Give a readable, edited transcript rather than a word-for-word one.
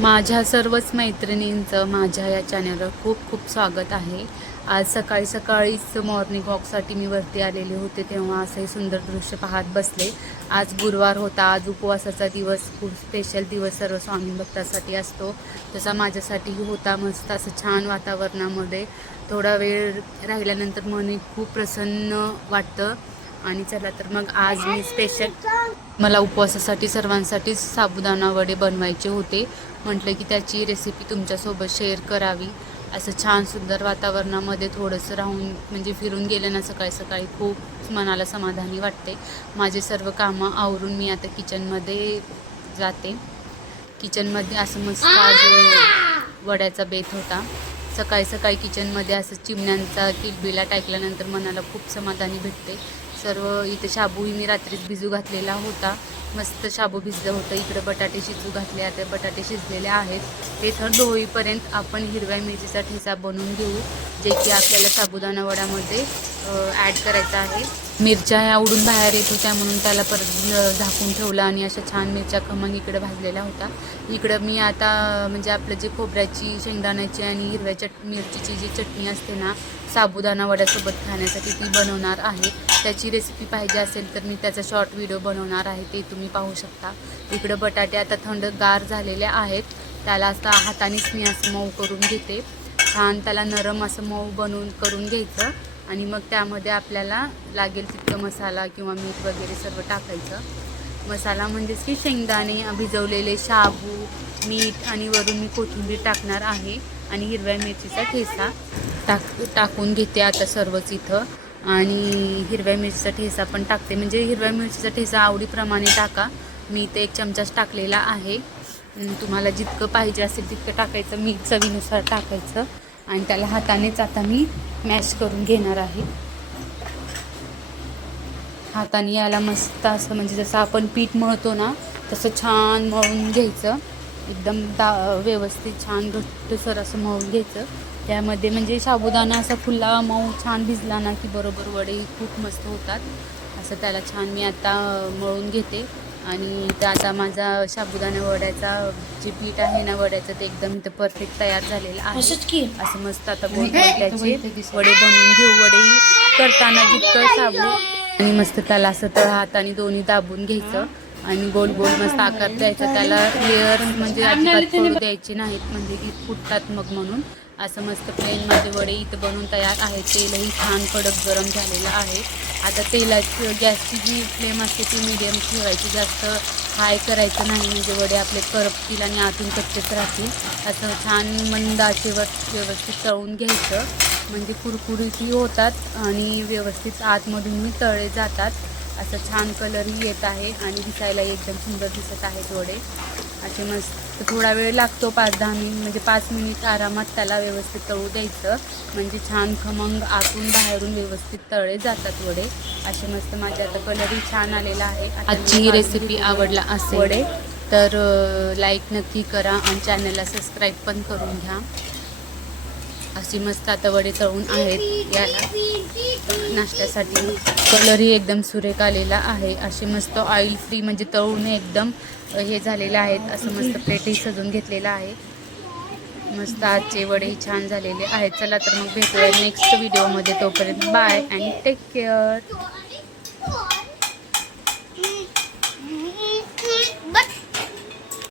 माझ्या सर्वच मैत्रिणींचं माझ्या या चॅनलवर खूप खूप स्वागत आहे. आज सकाळी सकाळीच मॉर्निंग वॉकसाठी मी वरती आलेले होते, तेव्हा असंही सुंदर दृश्य पाहत बसले. आज गुरुवार होता, आज उपवासाचा दिवस, खूप स्पेशल दिवस सर्व स्वामी भक्तासाठी असतो, तसा माझ्यासाठीही होता. मस्त असं छान वातावरणामध्ये थोडा वेळ राहिल्यानंतर मन खूप प्रसन्न वाटतं. आणि चला तर मग आज मी स्पेशल मला उपवासासाठी सर्वांसाठीच साबुदाणा वडे बनवायचे होते. म्हटलं की त्याची रेसिपी तुमच्यासोबत शेअर करावी. असं छान सुंदर वातावरणामध्ये थोडंसं राहून म्हणजे फिरून गेलं ना सकाळी सकाळी खूप मनाला समाधानी वाटते. माझे सर्व कामं आवरून मी आता किचनमध्ये जाते. किचनमध्ये असं मस्त आज वड्याचा बेत होता. सकाळी सकाळी किचनमध्ये असं चिमण्यांचा किलबिलाट ऐकल्यानंतर मनाला खूप समाधानी भेटते. सर्व इथे शाबूही मी रात्रीच भिजू घातलेला होता. मस्त शाबू भिजलं होतं. इकडे बटाटे शिजू घातले, आता बटाटे शिजलेले आहेत. ते थंड होईपर्यंत आपण हिरव्या मिरचीचा ठेचा बनवून घेऊ, जे की आपल्याला साबुदाणा वड्यामध्ये ॲड करायचा आहे. मिरच्या ह्या उडून बाहेर येत होत्या म्हणून त्याला परत झाकून ठेवलं आणि अशा छान मिरच्या खमंग इकडे भाजलेल्या होत्या. इकडं मी आता म्हणजे आपलं जे खोबऱ्याची, शेंगदाण्याची आणि हिरव्या मिरचीची जी चटणी असते ना साबुदाणा वड्यासोबत खाण्यासाठी, ती बनवणार आहे. त्याची रेसिपी पाहिजे असेल तर मी त्याचा शॉर्ट व्हिडिओ बनवणार आहे, ते तुम्ही पाहू शकता. इकडं बटाटे आता थंडगार झालेले आहेत. त्याला असं हातानेच मी असं मऊ करून घेते. छान त्याला नरम असं मऊ करून घ्यायचं आणि मग त्यामध्ये आपल्याला लागेल तितकं मसाला किंवा मीठ वगैरे सर्व टाकायचं. मसाला म्हणजेच की शेंगदाणे, भिजवलेले शाबू, मीठ आणि वरून मी कोथिंबीर टाकणार आहे आणि हिरव्या मिरचीचा ठेचा टाकून घेते आता सर्वच इथं. आणि हिरव्या मिरचीचा ठेचा पण टाकते, म्हणजे हिरव्या मिरचीचा ठेचा आवडीप्रमाणे टाका. मी ते 1 चमचाच टाकलेला आहे. तुम्हाला जितकं पाहिजे असेल तितकं टाकायचं, मीठ चवीनुसार टाकायचं आणि त्याला हातानेच आता मी मॅश करून घेणार आहे. हाताने याला मस्त असं म्हणजे जसं आपण पीठ मळतो ना तसं छान मळून घ्यायचं. एकदम व्यवस्थित छान घट्टसर असं मळून घ्यायचं. त्यामध्ये म्हणजे साबुदाणा असा फुला मऊ छान भिजला ना की बरोबर वडे खूप मस्त होतात. असं त्याला छान मी आता मळून घेते. आणि इथं आता माझा साबुदाणा वड्याचा जे पीठ आहे ना वड्याचं, ते एकदम इथं परफेक्ट तयार झालेलं आहे. असं मस्त आता गोल त्याचे वडे बनवून घेऊ. वडे करताना जितकं साबू आणि मस्त त्याला असं हाताने दोन्ही दाबून घ्यायचं आणि गोल गोल मस्त आकार द्यायचा. त्याला लेअर म्हणजे अजिबात पडू द्यायचे नाहीत, म्हणजे की फुटतात मग म्हणून. असं मस्त प्लेन माझे वडे इथं बनवून तयार आहेत. तेलही छान कडक गरम झालेलं आहे. आता तेलाची गॅसची जी फ्लेम असते ती मीडियम ठेवायची, जास्त हाय करायचं नाही, म्हणजे वडे आपले करपतील आणि आतून कच्चेच राहतील. असं छान मंद आचेवर व्यवस्थित तळून घ्यायचं, म्हणजे कुरकुरीतही होतात आणि व्यवस्थित आतमधूनही तळले जातात. असं छान कलरही येत आहे आणि दिसायला एकदम सुंदर दिसत आहेत वडे. असे मस्त थोडा वेळ लागतो, 5-10 मिनिट, म्हणजे 5 मिनिट आरामात त्याला व्यवस्थित तळू द्यायचं, म्हणजे छान खमंग आतून बाहेरून व्यवस्थित तळले जातात वडे. असे मस्त माझे आता कलरही छान आलेला आहे. आजची ही रेसिपी आवडला असेल वडे तर लाईक नक्की करा आणि चॅनलला सबस्क्राईब पण करून घ्या. अशी मस्त आता वडे तळून आहेत. याला नाश्त्यासाठी कलरही एकदम सुरेख आलेला आहे. असे मस्त ऑइल फ्री म्हणजे तळून एकदम हे झालेले आहेत. असं मस्त प्लेटही सजवून घेतलेलं आहे. मस्त आजचे वडेही छान झालेले आहेत. चला तर मग भेटूया नेक्स्ट व्हिडिओमध्ये. तोपर्यंत बाय अँड टेक केअर.